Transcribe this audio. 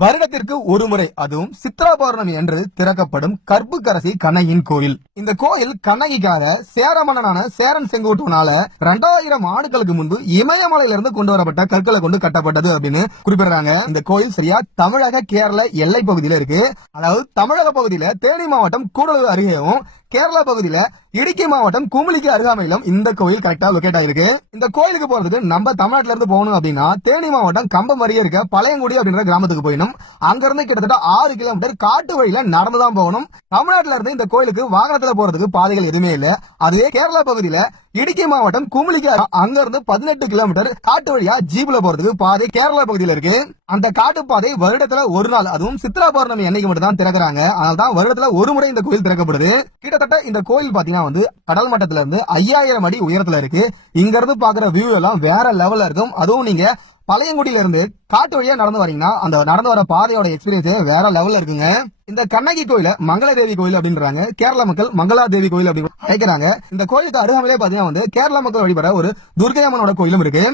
வருடத்திற்கு ஒரு முறை, அதுவும் சித்ரா பௌர்ணமி என்று திறக்கப்படும் கற்புக்கரசி கண்ணகியின் கோயில். இந்த கோயில் கண்ணகிக்காக சேர மன்னனான சேரன் செங்குட்டுவனால 2000 ஆண்டுகளுக்கு முன்பு இமயமலையிலிருந்து கொண்டு வரப்பட்ட கற்களை கொண்டு கட்டப்பட்டது அப்படின்னு குறிப்பிடுறாங்க. இந்த கோயில் சரியா தமிழக கேரள எல்லை பகுதியில இருக்கு. அதாவது தமிழக பகுதியில தேனி மாவட்டம் கூடலூர் அருகேயும், கேரளா பகுதியில இடுக்கி மாவட்டம் குமுளிக்கு அருகாமையிலும் இந்த கோயில் கரெக்டா லொகேட் ஆயிருக்கு. இந்த கோயிலுக்கு போறதுக்கு நம்ம தமிழ்நாட்டுல இருந்து போகணும் அப்படின்னா தேனி மாவட்டம் கம்பம் அருகே இருக்க பழையங்குடி அப்படின்ற கிராமத்துக்கு போயிடும். அங்க இருந்து கிட்டத்தட்ட 6 கிலோமீட்டர் காட்டு வழியில நடந்துதான் போகணும். தமிழ்நாட்டுல இருந்து இந்த கோயிலுக்கு வாகனத்துல போறதுக்கு பாதைகள் எதுவுமே இல்ல. அதுவே கேரளா பகுதியில இடுக்கி மாவட்டம் குமுளிக்கு அங்க இருந்து 18 கிலோமீட்டர் காட்டு வழியா ஜீப்ல போறதுக்கு பாதை கேரளா பகுதியில இருக்கு. அந்த காட்டு பாதை வருடத்துல ஒரு நாள், அதுவும் சித்ரா பௌர்ணமி அன்னைக்கு மட்டும் தான் திறக்கிறாங்க. அதனால்தான் வருடத்துல ஒரு முறை இந்த கோயில் திறக்கப்படுது. கிட்டத்தட்ட இந்த கோயில் பாத்தீங்கன்னா கடல் மட்டத்துல இருந்து 5000 அடி உயரத்துல இருக்கு. இங்க இருந்து பாக்குற வியூ எல்லாம் வேற லெவல்ல இருக்கும். அதுவும் நீங்க பழையங்குடியில இருந்து காட்டு வழியா நடந்து வரீங்கன்னா அந்த நடந்து வர பாதையோட எக்ஸ்பீரியன்ஸே வேற லெவல்ல இருக்குங்க. இந்த கண்ணகி கோயில மங்களதேவி கோயில் அப்படின்றாங்க. கேரள மக்கள் மங்களாதேவி கோயில் அப்படின்னு அழைக்கிறாங்க. இந்த கோயிலுக்கு அருகாமையிலே பாத்தீங்கன்னா கேரள மக்கள் வழிபட ஒரு துர்கை அம்மனோட கோயிலும் இருக்கு.